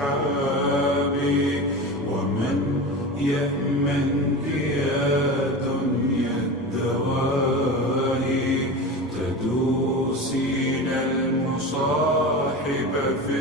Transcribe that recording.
صحابي. ومن يأمنك يا دنيا الدواهي تدوسين المصاحب في